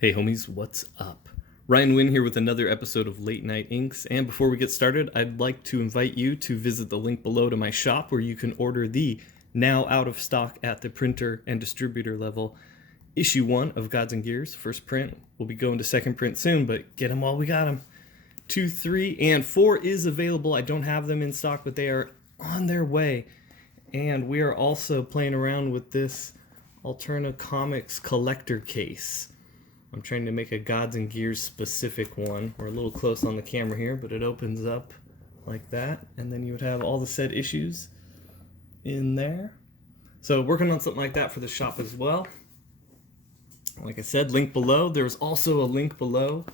Hey homies, what's up? Ryan Wynn here with another episode of Late Night Inks, and before we get started, I'd like to invite you to visit the link below to my shop where you can order the now out of stock at the printer and distributor level issue 1 of Gods and Gears. First print will be going to second print soon, but get them while we got them. 2, 3, and 4 is available. I don't have them in stock, but they are on their way. And we are also playing around with this Alterna Comics collector case. I'm trying to make a Gods and Gears specific one. We're a little close on the camera here, but it opens up like that, and then you would have all the said issues in there. So working on something like that for the shop as well. Like I said, link below. There's also a link below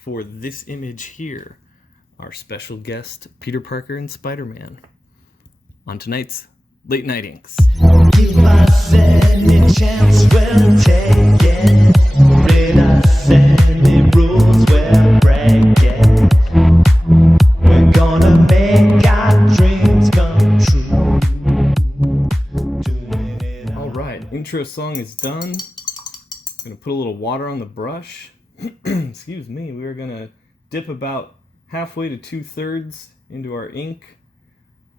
for this image here. Our special guest, Peter Parker and Spider-Man. On tonight's Late Night Inks. Give us any chance, we'll take it. Read us any rules, we'll break it. We're gonna make our dreams come true. Alright, intro song is done. I'm gonna put a little water on the brush. Excuse me, we're gonna dip about halfway to 2/3 into our ink.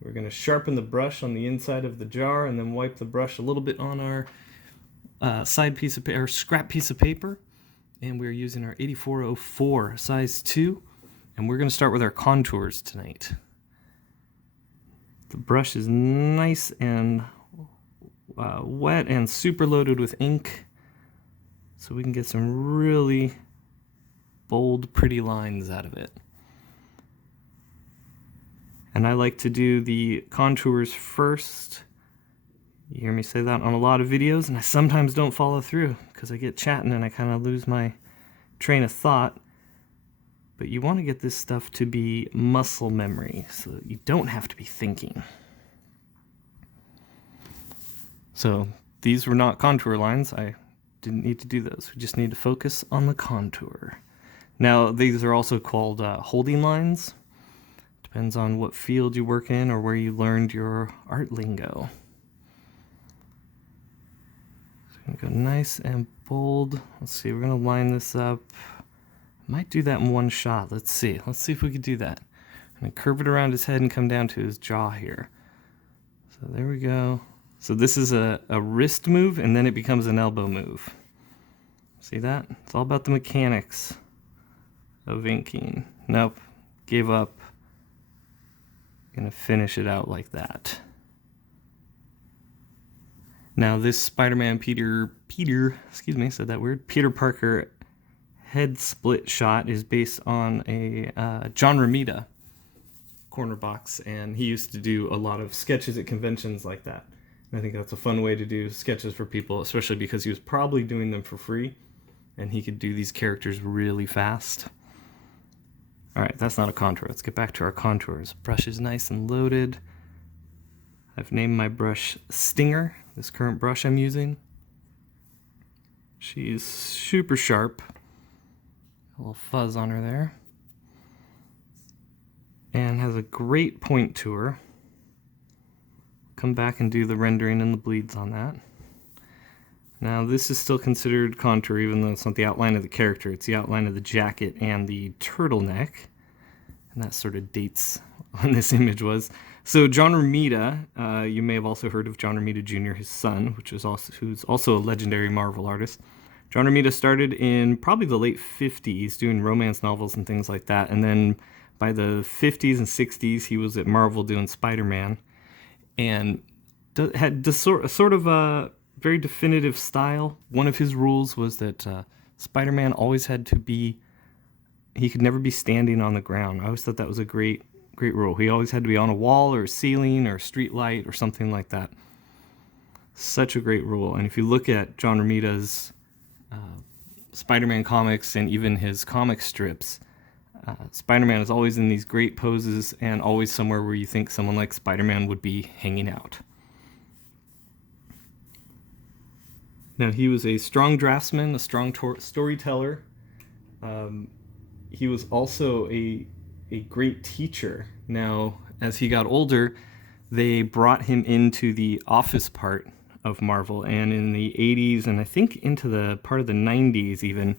We're going to sharpen the brush on the inside of the jar and then wipe the brush a little bit on our side piece of our scrap piece of paper. And we're using our 8404 size 2. And we're going to start with our contours tonight. The brush is nice and wet and super loaded with ink. So we can get some really bold, pretty lines out of it. And I like to do the contours first. You hear me say that on a lot of videos, and I sometimes don't follow through because I get chatting and I kind of lose my train of thought. But you want to get this stuff to be muscle memory so that you don't have to be thinking. So these were not contour lines. I didn't need to do those. We just need to focus on the contour. Now these are also called holding lines. Depends on what field you work in or where you learned your art lingo. So I'm going to go nice and bold. Let's see, we're going to line this up. Might do that in one shot. Let's see. Let's see if we can do that. I'm going to curve it around his head and come down to his jaw here. So there we go. So this is a wrist move, and then it becomes an elbow move. See that? It's all about the mechanics of inking. Nope. Gave up. Gonna finish it out like that. Now this Spider-Man Peter Parker head split shot is based on a John Romita corner box, and he used to do a lot of sketches at conventions like that. And I think that's a fun way to do sketches for people, especially because he was probably doing them for free, and he could do these characters really fast. Alright, that's not a contour. Let's get back to our contours. Brush is nice and loaded. I've named my brush Stinger, this current brush I'm using. She's super sharp. A little fuzz on her there. And has a great point to her. Come back and do the rendering and the bleeds on that. Now this is still considered contour even though it's not the outline of the character, it's the outline of the jacket and the turtleneck. And that sort of dates when this image was. So John Romita, you may have also heard of John Romita Jr., his son, who's also a legendary Marvel artist. John Romita started in probably the late 50s doing romance novels and things like that. And then by the 50s and 60s he was at Marvel doing Spider-Man. And had sort of a very definitive style. One of his rules was that Spider-Man always had to be, he could never be standing on the ground. I always thought that was a great rule. He always had to be on a wall or a ceiling or a street light or something like that. Such a great rule. And if you look at John Romita's Spider-Man comics and even his comic strips, Spider-Man is always in these great poses and always somewhere where you think someone like Spider-Man would be hanging out. Now, he was a strong draftsman, a strong storyteller. He was also a great teacher. Now, as he got older, they brought him into the office part of Marvel, and in the 80s and I think into the part of the 90s even,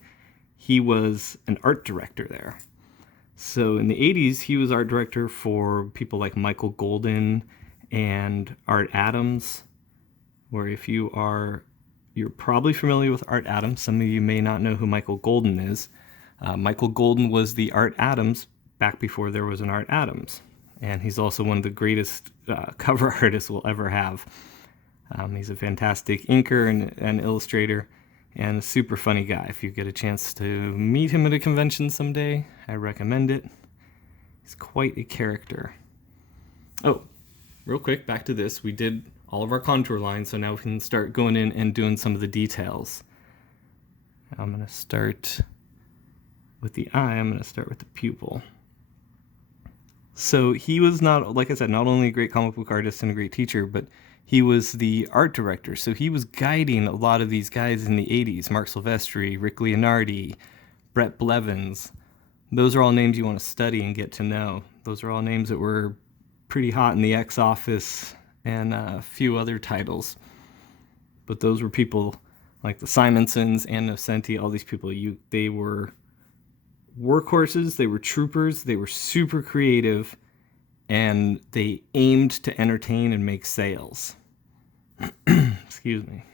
he was an art director there. So in the 80s, he was art director for people like Michael Golden and Art Adams, where if you're probably familiar with Art Adams. Some of you may not know who Michael Golden is. Michael Golden was the Art Adams back before there was an Art Adams. And he's also one of the greatest cover artists we'll ever have. He's a fantastic inker and illustrator, and a super funny guy. If you get a chance to meet him at a convention someday, I recommend it. He's quite a character. Oh, real quick, back to this. We did all of our contour lines, so now we can start going in and doing some of the details. I'm going to start with the eye. I'm going to start with the pupil. So he was not, like I said, not only a great comic book artist and a great teacher, but he was the art director. So he was guiding a lot of these guys in the 80s. Mark Silvestri, Rick Leonardi, Brett Blevins. Those are all names you want to study and get to know. Those are all names that were pretty hot in the X Office and a few other titles. But those were people like the Simonsons and Nocenti, all these people. They were workhorses, they were troopers, they were super creative, and they aimed to entertain and make sales. Excuse me.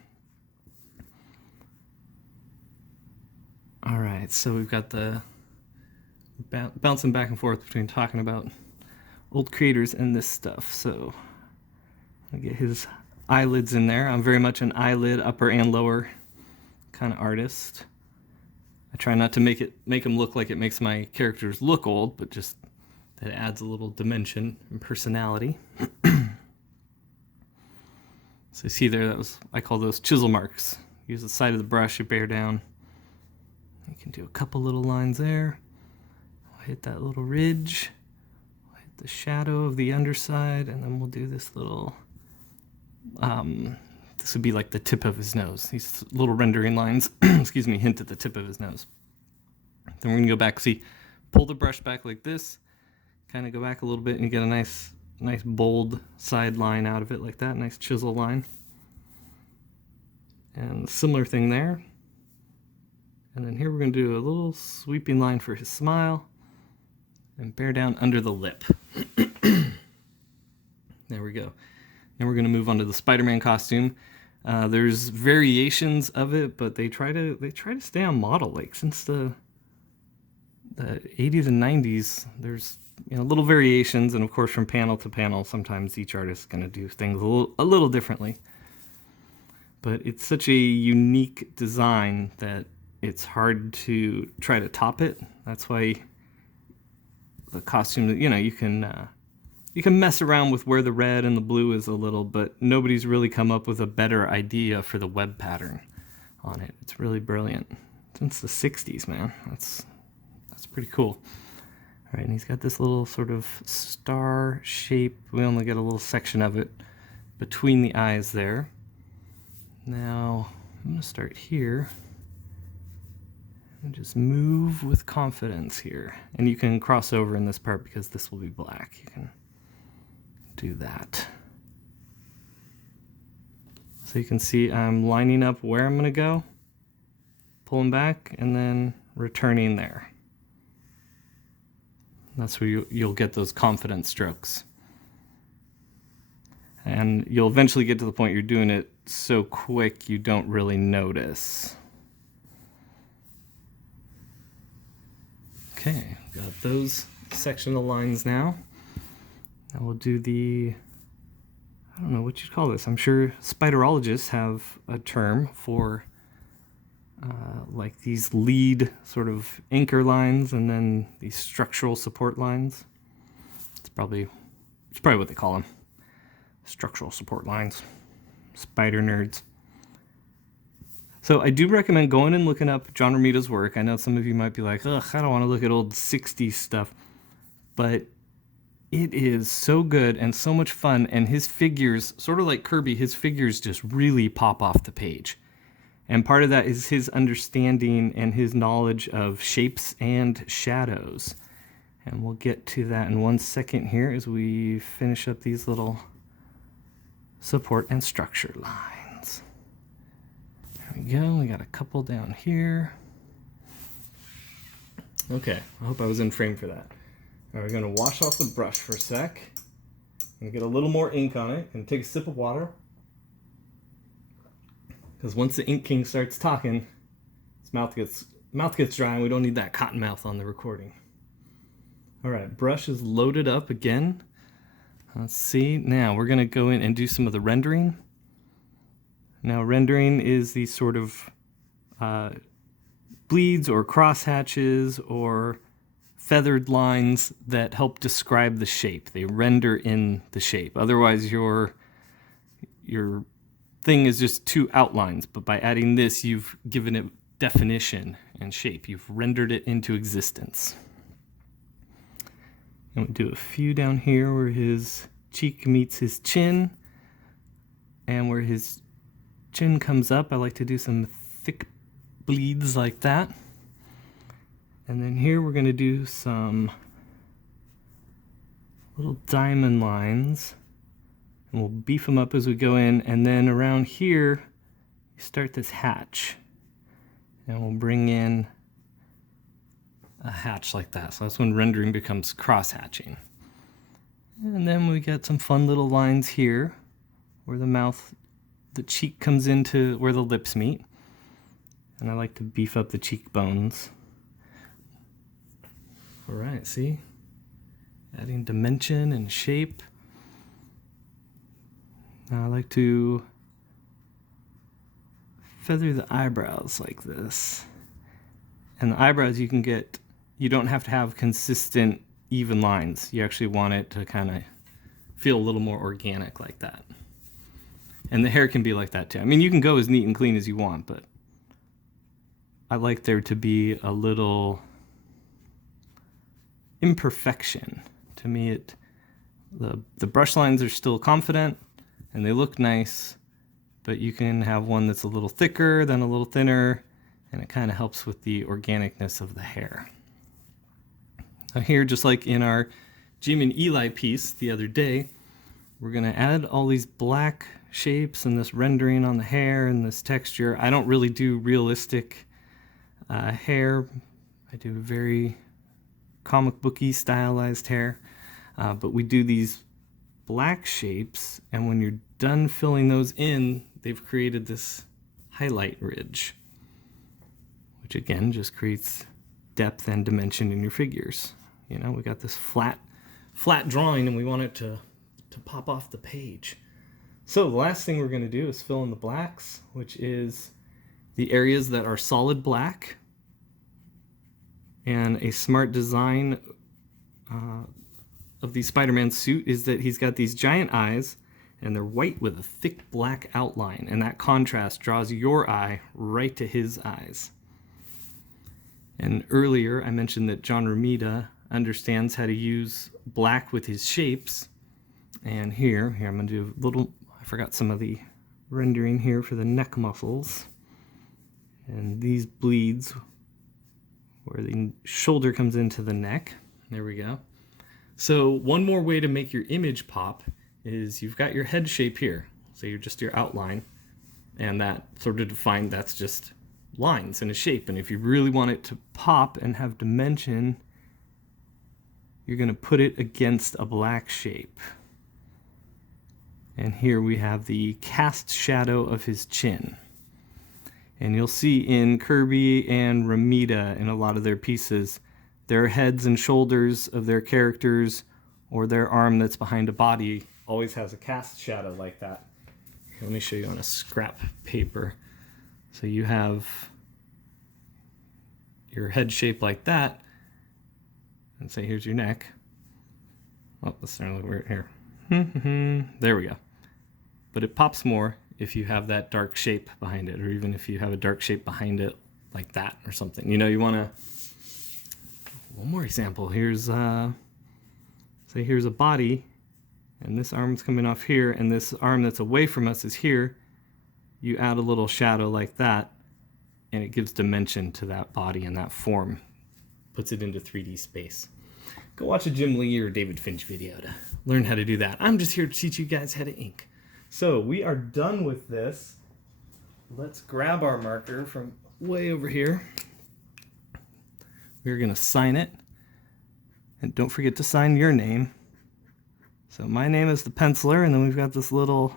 All right, so we've got the bouncing back and forth between talking about old creators and this stuff. So I get his eyelids in there. I'm very much an eyelid upper and lower kind of artist. I try not to make them look like it makes my characters look old, but just that adds a little dimension and personality. So you see there, I call those chisel marks. Use the side of the brush, you bear down. You can do a couple little lines there. I'll hit that little ridge. I'll hit the shadow of the underside, and then we'll do this little, this would be like the tip of his nose. These little rendering lines, excuse me, hint at the tip of his nose. Then we're gonna go back, see, pull the brush back like this, kind of go back a little bit, and you get a nice bold side line out of it like that, nice chisel line. And similar thing there. And then here we're gonna do a little sweeping line for his smile and bear down under the lip. There we go. Now we're gonna move on to the Spider-Man costume. There's variations of it, but they try to stay on model. Like since the 80s and 90s, there's little variations, and of course from panel to panel, sometimes each artist is going to do things a little differently. But it's such a unique design that it's hard to try to top it. That's why the costume, you can mess around with where the red and the blue is a little, but nobody's really come up with a better idea for the web pattern on it. It's really brilliant. Since the 60s, man. That's pretty cool. All right, and he's got this little sort of star shape. We only get a little section of it between the eyes there. Now, I'm going to start here and just move with confidence here. And you can cross over in this part because this will be black. You can do that. So you can see I'm lining up where I'm going to go, pulling back, and then returning there. That's where you'll get those confident strokes. And you'll eventually get to the point you're doing it so quick you don't really notice. Okay, got those sectional lines now. Now we'll do I don't know what you'd call this. I'm sure spiderologists have a term for like these lead sort of anchor lines and then these structural support lines. It's probably what they call them. Structural support lines. Spider nerds. So I do recommend going and looking up John Romita's work. I know some of you might be like, ugh, I don't want to look at old 60s stuff. But it is so good and so much fun, and his figures, sort of like Kirby, his figures just really pop off the page. And part of that is his understanding and his knowledge of shapes and shadows. And we'll get to that in 1 second here as we finish up these little support and structure lines. There we go, we got a couple down here. Okay, I hope I was in frame for that. All right, we're gonna wash off the brush for a sec. I'm gonna get a little more ink on it. Gonna take a sip of water. Because once the Ink King starts talking, his mouth gets dry and we don't need that cotton mouth on the recording. All right, brush is loaded up again. Let's see, now we're gonna go in and do some of the rendering. Now rendering is these sort of bleeds or crosshatches or feathered lines that help describe the shape. They render in the shape. Otherwise your thing is just two outlines, but by adding this you've given it definition and shape. You've rendered it into existence. And we do a few down here where his cheek meets his chin and where his chin comes up. I like to do some thick bleeds like that. And then here we're going to do some little diamond lines. And we'll beef them up as we go in. And then around here, you start this hatch. And we'll bring in a hatch like that. So that's when rendering becomes cross-hatching. And then we get some fun little lines here where the cheek comes into where the lips meet. And I like to beef up the cheekbones. All right, see? Adding dimension and shape. Now I like to feather the eyebrows like this. And the eyebrows you don't have to have consistent even lines. You actually want it to kind of feel a little more organic like that. And the hair can be like that too. I mean, you can go as neat and clean as you want, but I like there to be a little imperfection. To me, the brush lines are still confident and they look nice, but you can have one that's a little thicker, then a little thinner, and it kind of helps with the organicness of the hair. Now here, just like in our Jim and Eli piece the other day, we're going to add all these black shapes and this rendering on the hair and this texture. I don't really do realistic hair. I do very comic booky stylized hair, but we do these black shapes, and when you're done filling those in, they've created this highlight ridge, which again just creates depth and dimension in your figures. You know, we got this flat drawing and we want it to pop off the page. So the last thing we're going to do is fill in the blacks, which is the areas that are solid black. And a smart design of the Spider-Man suit is that he's got these giant eyes and they're white with a thick black outline, and that contrast draws your eye right to his eyes. And earlier I mentioned that John Romita understands how to use black with his shapes, and here I'm going to do a little, I forgot some of the rendering here for the neck muscles, and these bleeds where the shoulder comes into the neck. There we go. So one more way to make your image pop is you've got your head shape here. So you're just your outline, and that sort of defined, that's just lines and a shape. And if you really want it to pop and have dimension, you're going to put it against a black shape. And here we have the cast shadow of his chin. And you'll see in Kirby and Romita in a lot of their pieces, their heads and shoulders of their characters or their arm that's behind a body always has a cast shadow like that. Let me show you on a scrap paper. So you have your head shape like that, and say here's your neck. Oh, that's starting to look weird here. There we go. But it pops more if you have that dark shape behind it, or even if you have a dark shape behind it like that or something. You know, you want to... One more example. Here's, say here's a body, and this arm's coming off here, and this arm that's away from us is here. You add a little shadow like that, and it gives dimension to that body and that form. Puts it into 3D space. Go watch a Jim Lee or David Finch video to learn how to do that. I'm just here to teach you guys how to ink. So we are done with this. Let's grab our marker from way over here. we're going to sign it. And don't forget to sign your name. So my name is the penciler, and then we've got this little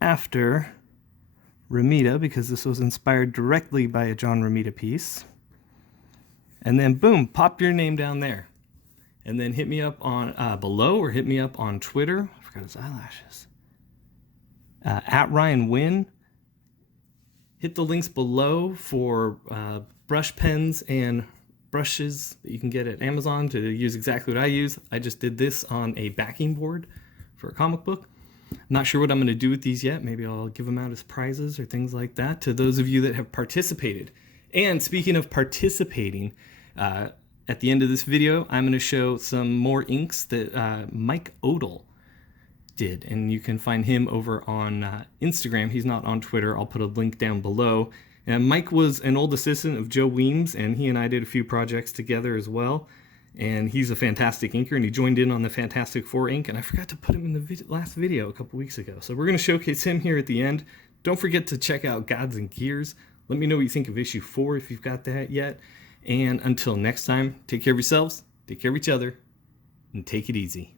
after Romita, because this was inspired directly by a John Romita piece. And then boom, pop your name down there. And then hit me up on below, or hit me up on Twitter. I forgot his eyelashes. At Ryan Wynn. Hit the links below for brush pens and brushes that you can get at Amazon to use exactly what I use. I just did this on a backing board for a comic book. Not sure what I'm going to do with these yet. Maybe I'll give them out as prizes or things like that to those of you that have participated. And speaking of participating, at the end of this video, I'm going to show some more inks that Mike Odell did. And you can find him over on Instagram. He's not on Twitter. I'll put a link down below. And Mike was an old assistant of Joe Weems, and he and I did a few projects together as well. And he's a fantastic inker, and he joined in on the Fantastic Four ink, and I forgot to put him in the last video a couple weeks ago. So we're going to showcase him here at the end. Don't forget to check out Gods and Gears. Let me know what you think of issue 4 if you've got that yet. And until next time, take care of yourselves, take care of each other, and take it easy.